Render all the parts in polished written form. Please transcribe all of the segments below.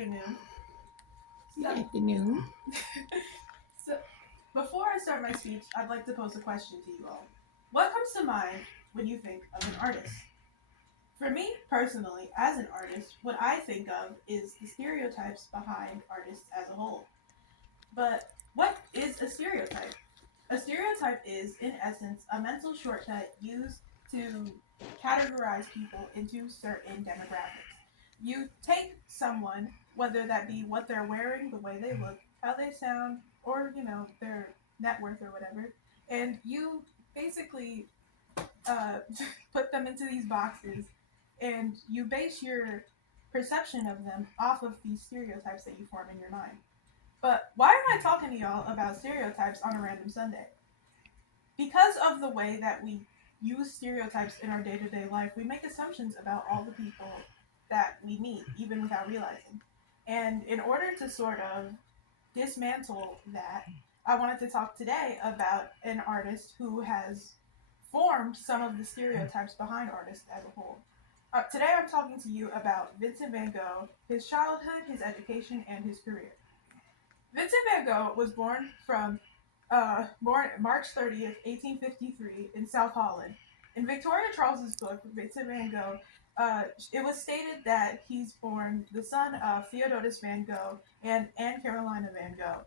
afternoon. Good afternoon. So, before I start my speech, I'd like to pose a question to you all. What comes to mind when you think of an artist? For me, personally, as an artist, what I think of is the stereotypes behind artists as a whole. But what is a stereotype? A stereotype is, in essence, a mental shortcut used to categorize people into certain demographics. You take someone, whether that be what they're wearing, the way they look, how they sound, or their net worth or whatever, and you basically uh, put them into these boxes, and you base your perception of them off of these stereotypes that you form in your mind. But why am I talking to y'all about stereotypes on a random Sunday? Because of the way that we use stereotypes in our day-to-day life, we make assumptions about all the people that we meet, even without realizing. And in order to sort of dismantle that, I wanted to talk today about an artist who has formed some of the stereotypes behind artists as a whole. Today I'm talking to you about Vincent van Gogh, his childhood, his education, and his career. Vincent van Gogh was born March 30th, 1853, in South Holland. In Victoria Charles's book, Vincent van Gogh, it was stated that he's born the son of Theodotus van Gogh and Anne Carolina van Gogh.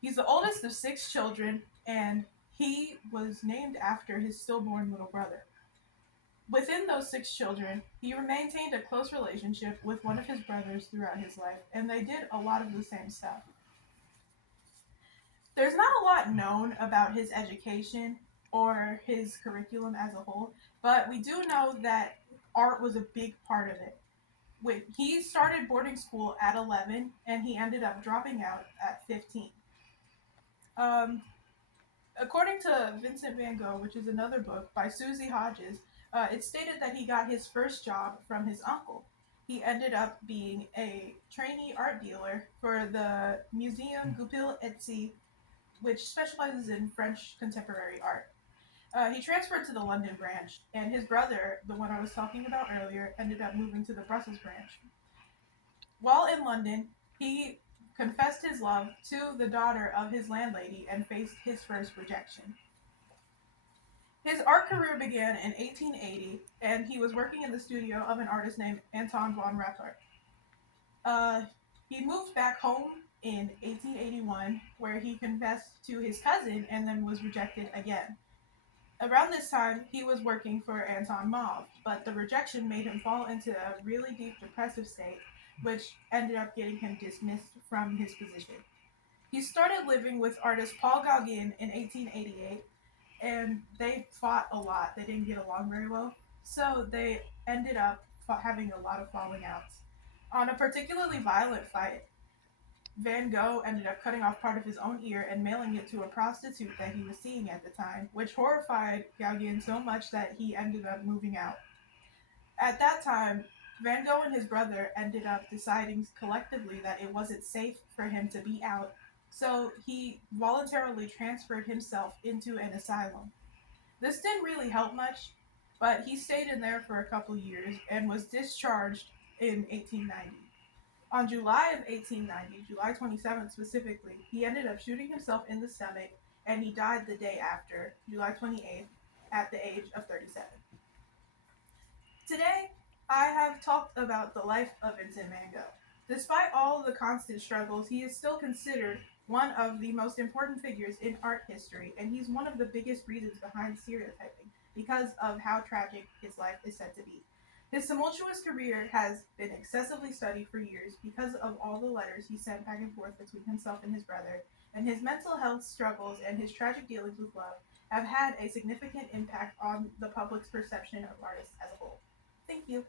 He's the oldest of six children, and he was named after his stillborn little brother. Within those six children, he maintained a close relationship with one of his brothers throughout his life, and they did a lot of the same stuff. There's not a lot known about his education or his curriculum as a whole, but we do know that art was a big part of it. He started boarding school at 11 and he ended up dropping out at 15. Um, According to Vincent van Gogh, which is another book by Susie Hodges, it stated that he got his first job from his uncle. He ended up being a trainee art dealer for the Museum Goupil Etsy, which specializes in French contemporary art. He transferred to the London branch, and his brother, the one I was talking about earlier, ended up moving to the Brussels branch. While in London, he confessed his love to the daughter of his landlady and faced his first rejection. His art career began in 1880, and he was working in the studio of an artist named Anton von Rappert. He moved back home in 1881, where he confessed to his cousin and then was rejected again. Around this time, he was working for Anton Mauve, but the rejection made him fall into a really deep depressive state, which ended up getting him dismissed from his position. He started living with artist Paul Gauguin in 1888, and they fought a lot. They didn't get along very well, so they ended up having a lot of falling outs. On a particularly violent fight, Van Gogh ended up cutting off part of his own ear and mailing it to a prostitute that he was seeing at the time, which horrified Gauguin so much that he ended up moving out. At that time, Van Gogh and his brother ended up deciding collectively that it wasn't safe for him to be out, so he voluntarily transferred himself into an asylum. This didn't really help much, but he stayed in there for a couple years and was discharged in 1890. On July of 1890, July 27th specifically, he ended up shooting himself in the stomach, and he died the day after, July 28th, at the age of 37. Today, I have talked about the life of Vincent van Gogh. Despite all the constant struggles, he is still considered one of the most important figures in art history, and he's one of the biggest reasons behind stereotyping because of how tragic his life is said to be. His tumultuous career has been excessively studied for years because of all the letters he sent back and forth between himself and his brother, and his mental health struggles and his tragic dealings with love have had a significant impact on the public's perception of artists as a whole. Thank you.